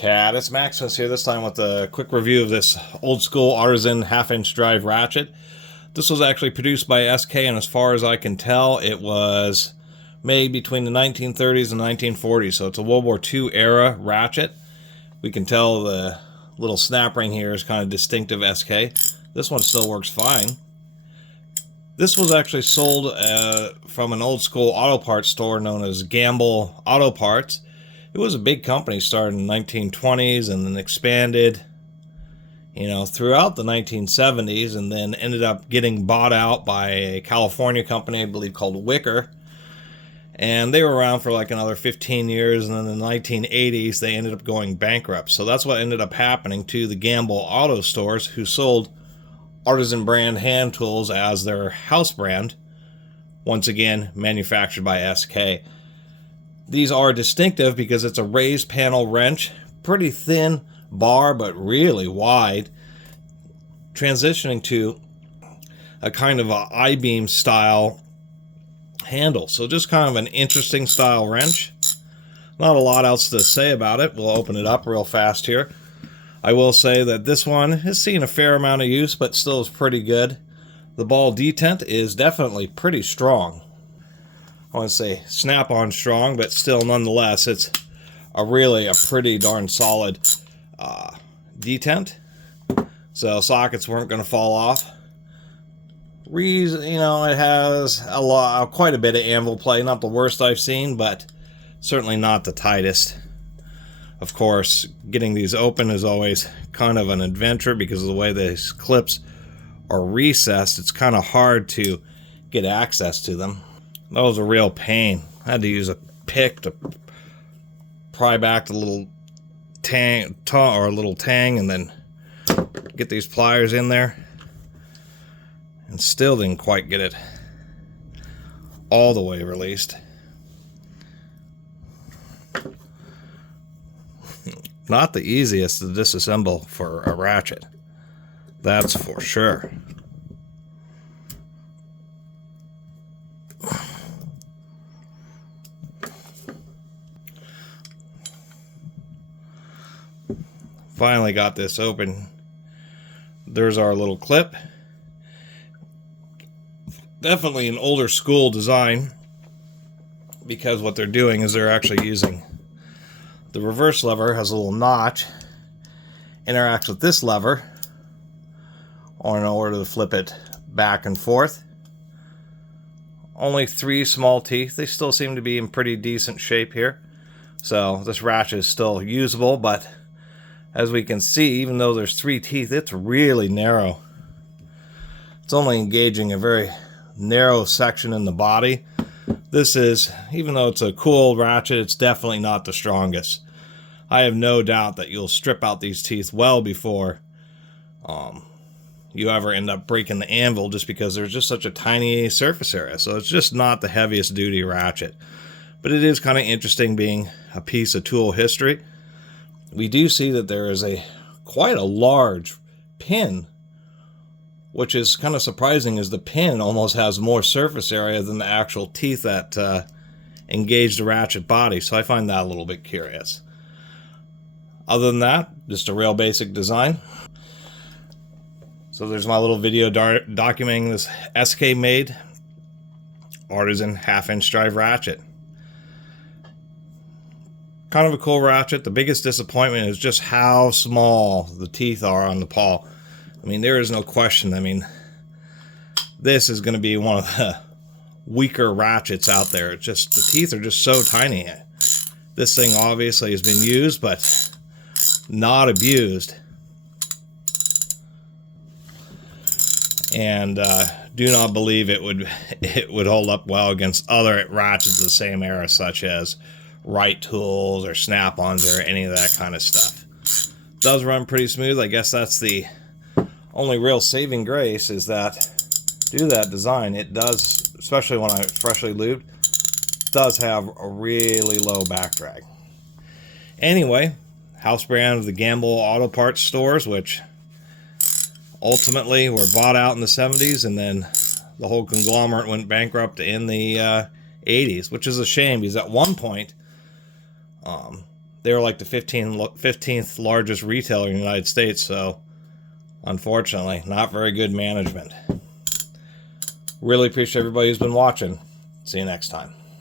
Catus, Maximus here, this time with a quick review of this old school Artisan half-inch drive ratchet. This was actually produced by SK, and as far as I can tell, it was made between the 1930s and 1940s, so it's a World War II era ratchet. We can tell the little snap ring here is kind of distinctive SK. This one still works fine. This was actually sold from an old school auto parts store known as Gamble Auto Parts. It was a big company, started in the 1920s and then expanded, throughout the 1970s, and then ended up getting bought out by a California company, I believe, called Wicker. And they were around for like another 15 years, and then in the 1980s, they ended up going bankrupt. So that's what ended up happening to the Gamble Auto stores, who sold Artisan brand hand tools as their house brand, once again manufactured by SK. These are distinctive because it's a raised panel wrench, pretty thin bar but really wide, transitioning to a kind of a I-beam style handle. So just kind of an interesting style wrench. Not a lot else to say about it. We'll open it up real fast here. I will say that this one has seen a fair amount of use, but still is pretty good. The ball detent is definitely pretty strong. I want to say snap-on strong, but still nonetheless, it's really a pretty darn solid detent. So sockets weren't going to fall off. It has quite a bit of anvil play. Not the worst I've seen, but certainly not the tightest. Of course, getting these open is always kind of an adventure because of the way these clips are recessed. It's kind of hard to get access to them. That was a real pain. I had to use a pick to pry back the little tang, and then get these pliers in there. And still didn't quite get it all the way released. Not the easiest to disassemble for a ratchet, that's for sure. Finally got this open. There's our little clip. Definitely an older school design, because what they're doing is they're actually using the reverse lever, has a little notch, interacts with this lever in order to flip it back and forth. Only 3 small teeth. They still seem to be in pretty decent shape here. So this ratchet is still usable, but as we can see, even though there's 3 teeth, it's really narrow. It's only engaging a very narrow section in the body. This is, even though it's a cool ratchet, it's definitely not the strongest. I have no doubt that you'll strip out these teeth well before you ever end up breaking the anvil, just because there's just such a tiny surface area. So it's just not the heaviest duty ratchet. But it is kind of interesting being a piece of tool history. We do see that there is quite a large pin, which is kind of surprising, as the pin almost has more surface area than the actual teeth that engage the ratchet body. So I find that a little bit curious. Other than that, just a real basic design. So there's my little video documenting this SK made Artisan half-inch drive ratchet. Kind of a cool ratchet. The biggest disappointment is just how small the teeth are on the pawl. I mean, there is no question. I mean, this is going to be one of the weaker ratchets out there. It's just, the teeth are just so tiny. This thing obviously has been used, but not abused. And do not believe it would hold up well against other ratchets of the same era, such as Right tools or snap-ons or any of that kind of stuff. It does run pretty smooth. I guess that's the only real saving grace, is that due to that design, it does, especially when I freshly lubed, does have a really low back drag. Anyway, house brand of the Gamble Auto Parts stores, which ultimately were bought out in the 70s, and then the whole conglomerate went bankrupt in the 80s, which is a shame, because at one point they were like the 15th largest retailer in the United States, so unfortunately, not very good management. Really appreciate everybody who's been watching. See you next time.